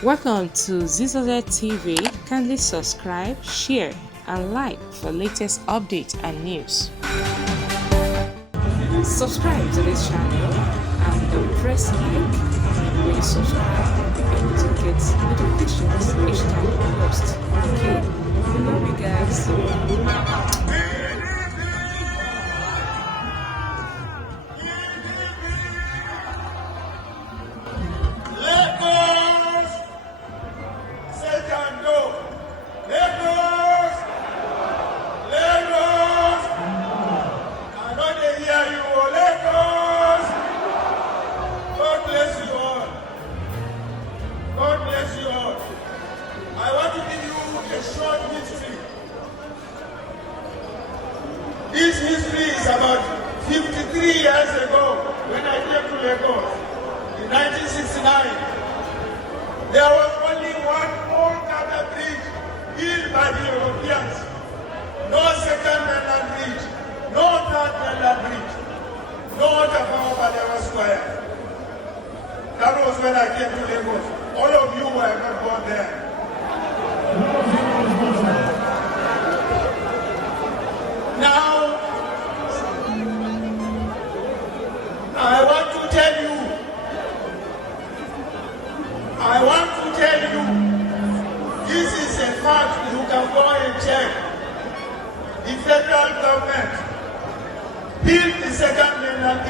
Welcome to Zisodel TV. Kindly subscribe, share, and like for latest updates and news. Subscribe to this channel and press like when you subscribe. You'll be able to get notifications each time we post. Okay, we love you guys. I want to give you a short history. This history is about 53 years ago when I came to Lagos in 1969. There was only one old Ghana bridge built by the Europeans. No second mainland bridge, no third mainland bridge, no water power Balewa Square. That was when I came to Lagos. All of you were not born there. Now, I want to tell you, this is a fact. You can go and check. The federal government built the second mainland